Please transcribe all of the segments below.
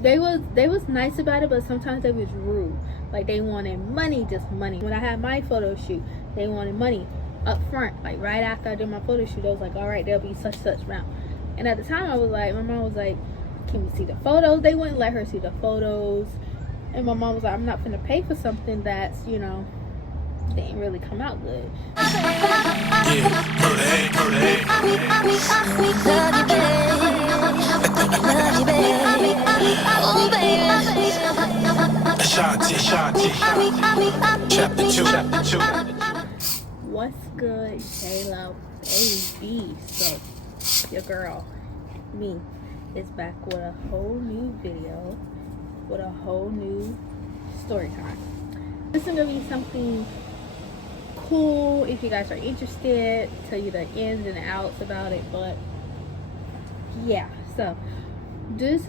They was nice about it, but sometimes they was rude. Like they wanted money, just money. When I had my photo shoot, they wanted money up front. Like right after I did my photo shoot, I was like, all right, there'll be such amount. And at the time, I was like, my mom was like, can we see the photos? They wouldn't let her see the photos. And my mom was like, I'm not gonna pay for something that's, didn't really come out good. What's good, Shayla, baby? So, your girl, me, is back with a whole new video, with a whole new story time. This is gonna be something cool if you guys are interested, tell you the ins and outs about it. But yeah, so this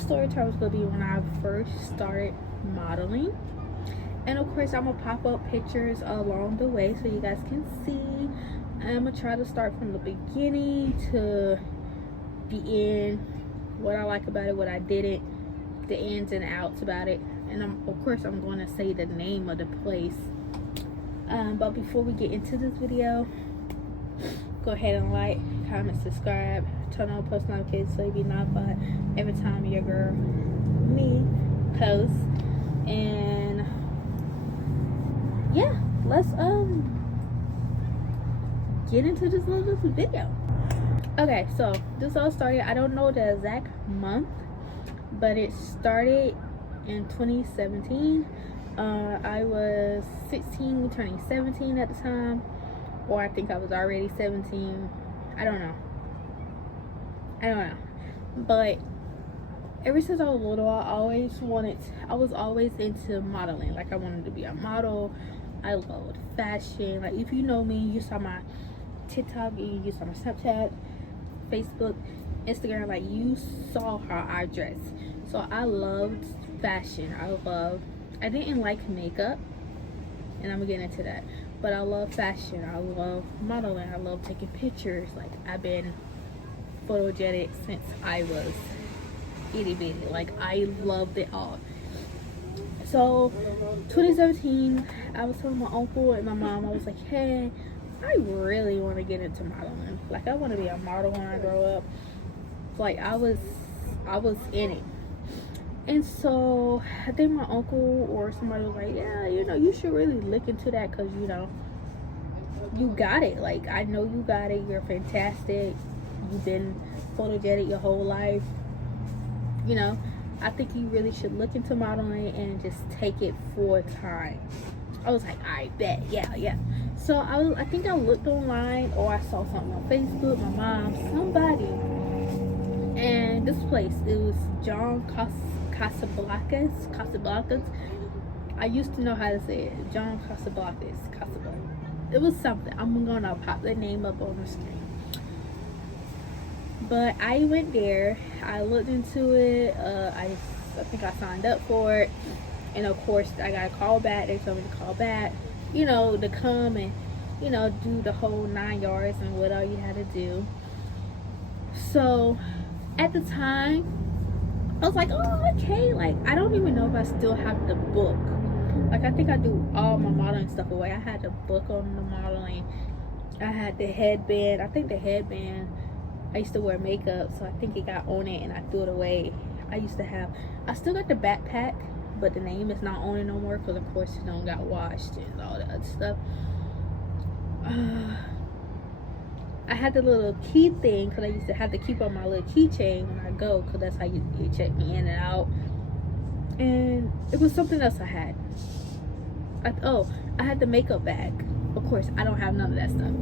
story time is gonna be when I first started modeling, and of course I'm gonna pop up pictures along the way so you guys can see. I'm gonna try to start from the beginning to the end, what I like about it, what I didn't, the ins and outs about it, and of course I'm going to say the name of the place. But before we get into this video, go ahead and like, comment, subscribe, turn on post notifications so you be notified every time your girl, me, posts. And yeah, let's get into this little video. Okay, so this all started, I don't know the exact month, but it started in 2017. I was 16 turning 17 at the time, or I think I was already 17. I don't know, but ever since I was little, I was always into modeling. Like I wanted to be a model. I loved fashion. Like if you know me, you saw my TikTok, you saw my Snapchat, Facebook, Instagram, like you saw how I dress. So I loved fashion. I didn't like makeup, and I'm gonna get into that, but I love fashion. I love modeling. I love taking pictures. Like I've been photogenic since I was itty bitty. Like I loved it all. So 2017, I was telling my uncle and my mom, I was like, hey, I really want to get into modeling. Like I want to be a model when I grow up. Like I was in it. And so I think my uncle or somebody was like, yeah, you should really look into that, because you got it. Like I know you got it. You're fantastic. You've been photogenic your whole life. I think you really should look into modeling and just take it full time. I was like, I bet, yeah. So I think I looked online, or I saw something on Facebook, my mom, somebody, and this place, it was John Casablancas. I used to know how to say it. John Casablancas. It was something. I'm gonna pop the name up on the screen. But I went there. I looked into it. I think I signed up for it. And of course, I got a call back. They told me to call back, to come and, do the whole 9 yards and what all you had to do. So at the time, I was like, oh, okay. Like, I don't even know if I still have the book. Like, I think I do all my modeling stuff away. I had the book on the modeling. I had the headband. I think the headband, I used to wear makeup, so I think it got on it and I threw it away. I still got the backpack, but the name is not on it no more, because of course it got washed and all that other stuff. I had the little key thing, because I used to have to keep on my little keychain when I go, because that's how you check me in and out. And it was something else I had. I had the makeup bag. Of course, I don't have none of that stuff.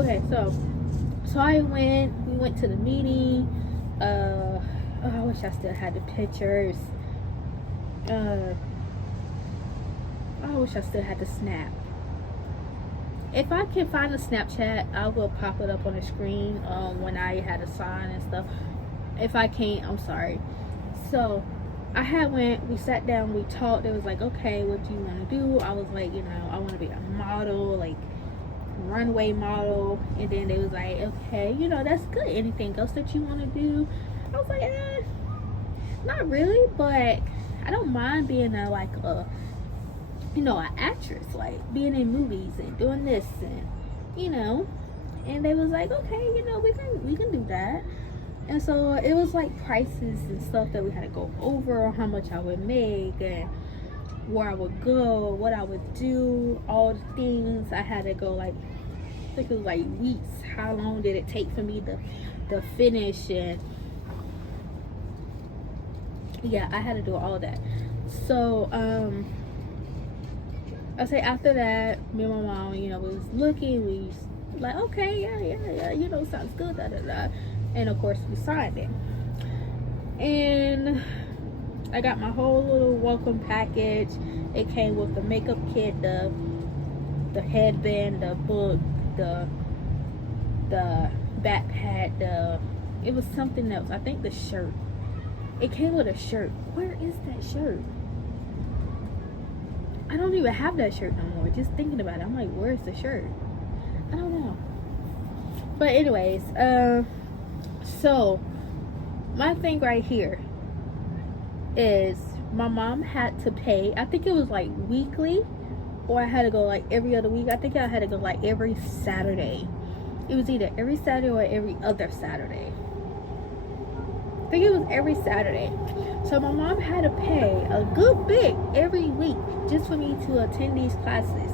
Okay, so we went to the meeting. I wish I still had the pictures. I wish I still had the snap. If I can find a Snapchat, I will pop it up on the screen when I had a sign and stuff. If I can't, I'm sorry. So we sat down, we talked. It was like, okay, what do you want to do? I was like, I want to be a model, like runway model. And then they was like, okay, that's good. Anything else that you want to do? I was like, not really, but I don't mind being a like a an actress, like being in movies and doing this and you know. And they was like, okay, we can do that. And so it was like prices and stuff that we had to go over, how much I would make and where I would go, what I would do, all the things I had to go, like I think it was like weeks. How long did it take for me to finish? And yeah, I had to do all that. So I say after that, me and my mom, was looking. We like, okay, yeah, sounds good, da da da. And of course, we signed it. And I got my whole little welcome package. It came with the makeup kit, the headband, the book, the backpack, it was something else. I think the shirt. It came with a shirt. Where is that shirt? I don't even have that shirt no more. Just thinking about it, I'm like, where's the shirt? I don't know. But anyways, so my thing right here is my mom had to pay. I think it was like weekly, or I had to go like every other week. I think I had to go like every Saturday. It was either every Saturday or every other Saturday. I think it was every Saturday. So my mom had to pay a good bit every week just for me to attend these classes.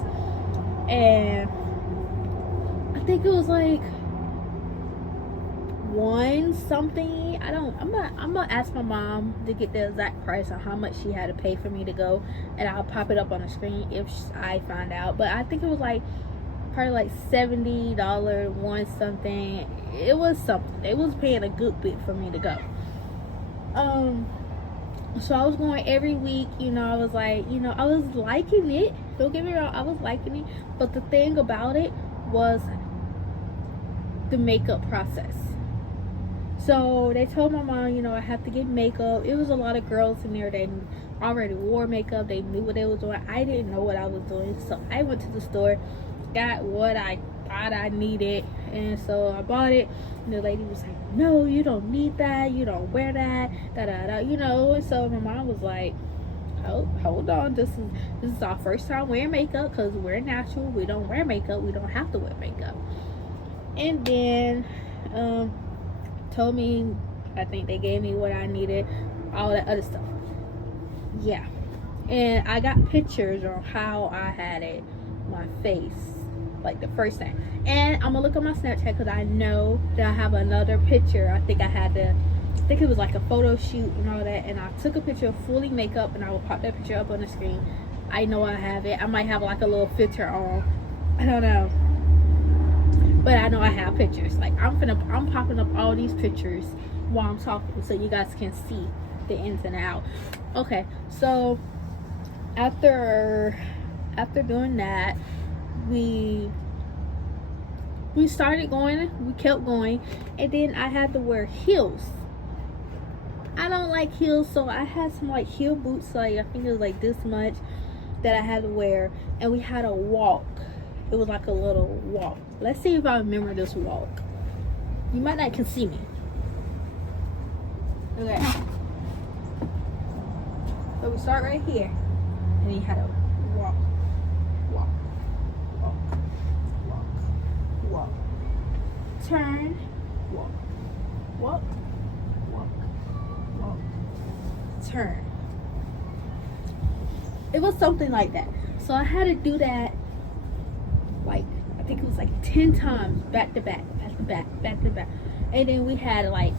And I think it was like one something. I'm gonna ask my mom to get the exact price on how much she had to pay for me to go, and I'll pop it up on the screen if I find out. But I think it was like probably like $70, one something. It was something. They was paying a good bit for me to go. So I was going every week. I was like, I was liking it. Don't get me wrong, I was liking it. But the thing about it was the makeup process. So they told my mom, I have to get makeup. It was a lot of girls in there that already wore makeup. They knew what they was doing. I didn't know what I was doing. So I went to the store, got what I thought I needed, and so I bought it. And the lady was like, no, you don't need that. You don't wear that. Da da da. And so my mom was like, hold on. This is our first time wearing makeup because we're natural. We don't wear makeup. We don't have to wear makeup. And then told me, I think they gave me what I needed, all that other stuff. Yeah. And I got pictures on how I had it, my face, like the first thing. And I'm gonna look at my Snapchat because I know that I have another picture. I think it was like a photo shoot and all that. And I took a picture of fully makeup, and I will pop that picture up on the screen. I know I have it. I might have like a little filter on. I don't know. But I know I have pictures. Like I'm popping up all these pictures while I'm talking so you guys can see the ins and outs. Okay, so after doing that, we started going, we kept going, and then I had to wear heels. I don't like heels, so I had some like heel boots, like I think it was like this much that I had to wear, and we had to walk. It was like a little walk. Let's see if I remember this walk. You might not can see me. Okay. So we start right here, and you had to walk, walk, walk, walk, walk, turn, walk, walk, walk, walk, turn. It was something like that. So I had to do that, like I think it was like 10 times back to back, back to back, back to back. And then we had like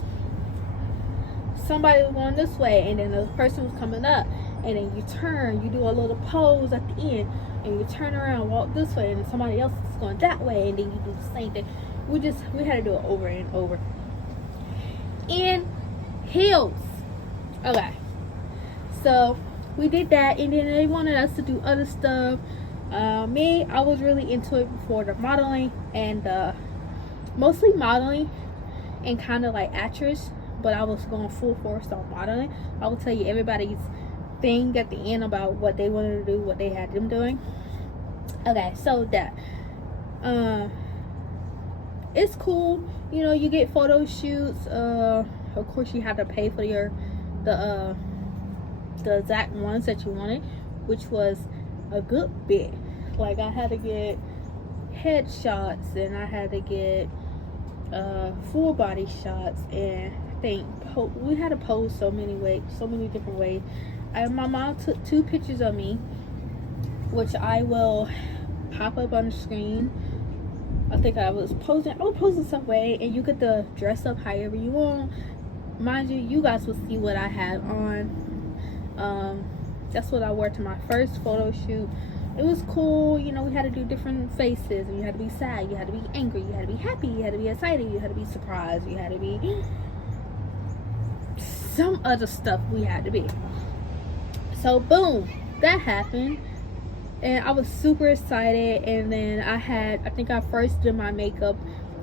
somebody was going this way, and then the person was coming up, and then you turn, you do a little pose at the end, and you turn around, walk this way, and then somebody else is going that way, and then you do the same thing. We had to do it over and over. In heels. Okay. So we did that, and then they wanted us to do other stuff. Me, I was really into it before, the modeling and mostly modeling and kind of like actress, but I was going full force on modeling. I will tell you everybody's thing at the end about what they wanted to do, what they had them doing. Okay, so that it's cool. You get photo shoots. Of course you have to pay for your the exact ones that you wanted, which was a good bit. Like I had to get headshots, and I had to get full body shots, and I think we had to pose so many different ways. My mom took 2 pictures of me, which I will pop up on the screen. I think I was posing some way, and you get to dress up however you want. Mind you, you guys will see what I had on. That's what I wore to my first photo shoot. It was cool, you know. We had to do different faces, and you had to be sad, you had to be angry, you had to be happy, you had to be excited, you had to be surprised, you had to be some other stuff we had to be. So boom, that happened, and I was super excited. And then I think I first did my makeup,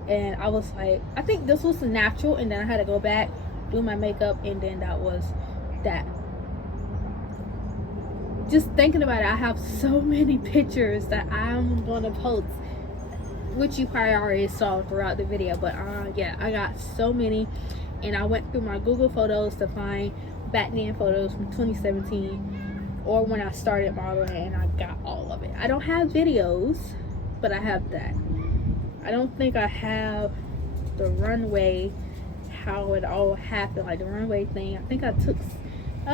and I was like, I think this was natural, and then I had to go back, do my makeup, and then that was that. Just thinking about it, I have so many pictures that I'm gonna post, which you probably already saw throughout the video. But yeah, I got so many, and I went through my Google Photos to find back then photos from 2017 or when I started modeling, and I got all of it. I don't have videos, but I have that. I don't think I have the runway, how it all happened, like the runway thing. I think I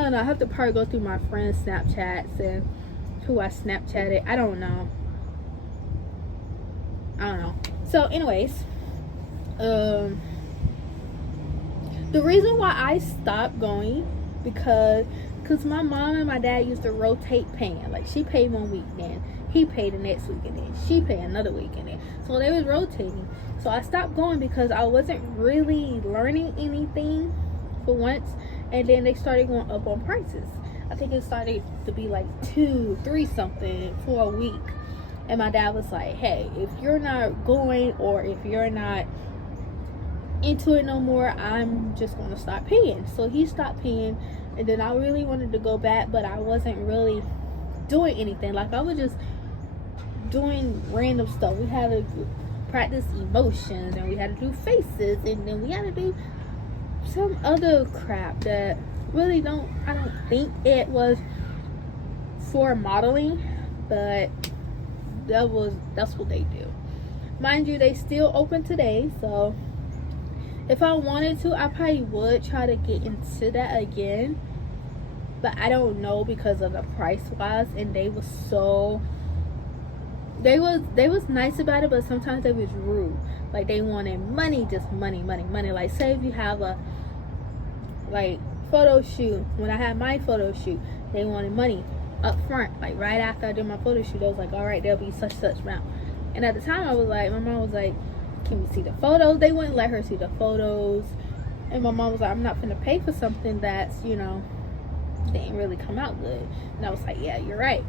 don't know, I have to probably go through my friends' Snapchats and who I Snapchatted. I don't know. So anyways, the reason why I stopped going, because my mom and my dad used to rotate paying. Like, she paid one week, then he paid the next week, and then she paid another week, and then so they was rotating. So I stopped going because I wasn't really learning anything for once. And then they started going up on prices. I think it started to be like $2, $3 something for a week. And my dad was like, hey, if you're not going, or if you're not into it no more, I'm just going to stop paying. So he stopped paying, and then I really wanted to go back, but I wasn't really doing anything. Like, I was just doing random stuff. We had to practice emotions, and we had to do faces, and then we had to do some other crap that really I don't think it was for modeling, but that's what they do. Mind you, they still open today, so if I wanted to, I probably would try to get into that again, but I don't know because of the price wise. And they was nice about it, but sometimes they was rude. Like, they wanted money, just money. Like, say if you have a photo shoot, when I had my photo shoot, they wanted money up front. Like, right after I did my photo shoot, I was like, all right, there'll be such amount. And at the time, I was like, my mom was like, can we see the photos? They wouldn't let her see the photos. And my mom was like, I'm not gonna pay for something that's, didn't really come out good. And I was like, yeah, you're right.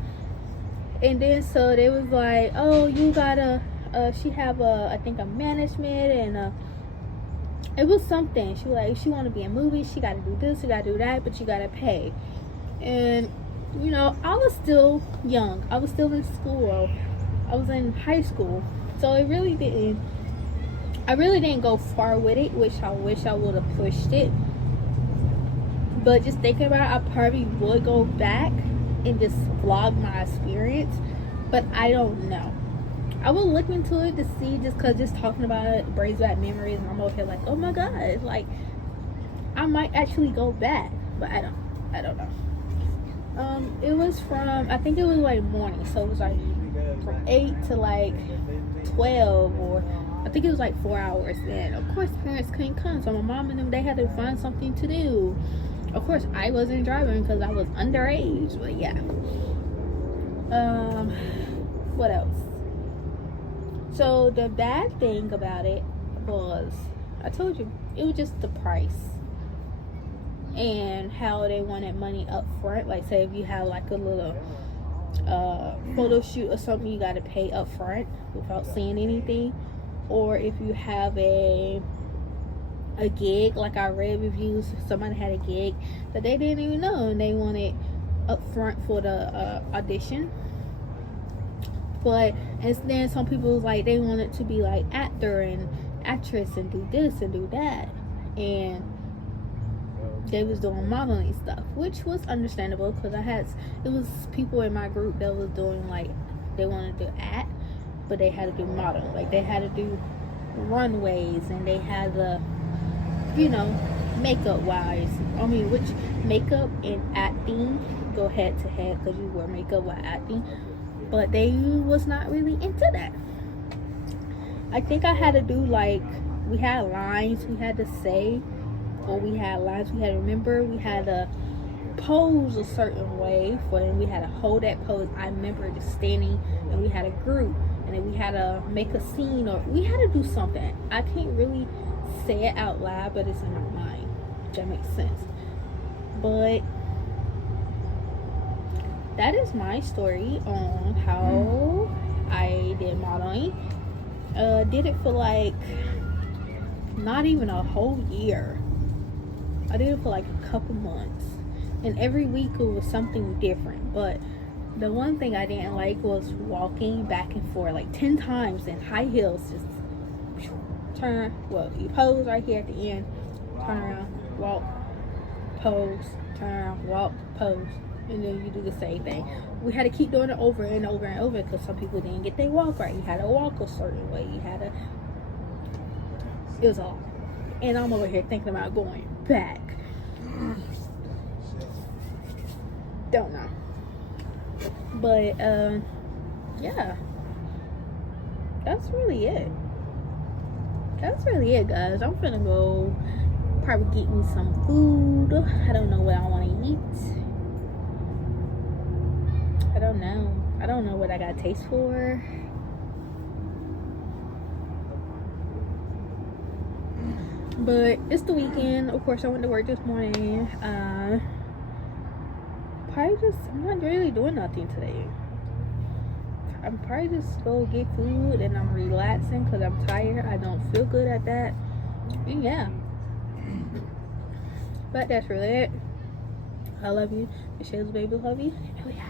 And then so they was like, oh, you gotta she have I think a management, and it was something. She was like, if she want to be in movies, she got to do this, she got to do that, but you got to pay. And, I was still young. I was still in school. I was in high school. So I really didn't go far with it, which I wish I would have pushed it. But just thinking about it, I probably would go back and just vlog my experience. But I don't know. I will look into it to see, just talking about it brings back memories, and I'm over here like, oh my god, like, I might actually go back, but I don't know. It was from, I think it was like morning, so it was like from 8 to like 12, or I think it was like 4 hours. And of course, parents couldn't come, so my mom and them, they had to find something to do. Of course, I wasn't driving because I was underage, but yeah. What else? So the bad thing about it was, I told you, it was just the price and how they wanted money up front. Like, say if you have like a little photo shoot or something, you got to pay up front without seeing anything. Or if you have a gig, like I read reviews, somebody had a gig that they didn't even know, and they wanted up front for the audition. But and then some people was like, they wanted to be like actor and actress and do this and do that. And they was doing modeling stuff, which was understandable because it was people in my group that was doing like they wanted to act, but they had to do modeling. Like they had to do runways and they had to, makeup wise. I mean, which makeup and acting go head to head because you wear makeup while acting, but they was not really into that. I think I had to do like, we had lines we had to say, or we had lines we had to remember. We had to pose a certain way and we had to hold that pose. I remember just standing and we had a group and then we had to make a scene or we had to do something. I can't really say it out loud, but it's in my mind, if that makes sense. But that is my story on how I did modeling. Did it for like not even a whole year. I did it for like a couple months, and every week it was something different. But the one thing I didn't like was walking back and forth like 10 times in high heels. Just turn, well, you pose right here at the end, turn around, walk, pose, turn around, walk, pose, and then you do the same thing. We had to keep doing it over and over and over because some people didn't get their walk right. You had to walk a certain way. It was all. And I'm over here thinking about going back. Don't know. But yeah. That's really it. Guys. I'm finna go probably get me some food. I don't know what I want to eat. I don't know what I got taste for. But it's the weekend. Of course, I went to work this morning. I'm not really doing nothing today. I'm probably just go get food and I'm relaxing because I'm tired. I don't feel good at that. And yeah. But that's really it. I love you. Michelle's baby love you. Oh yeah.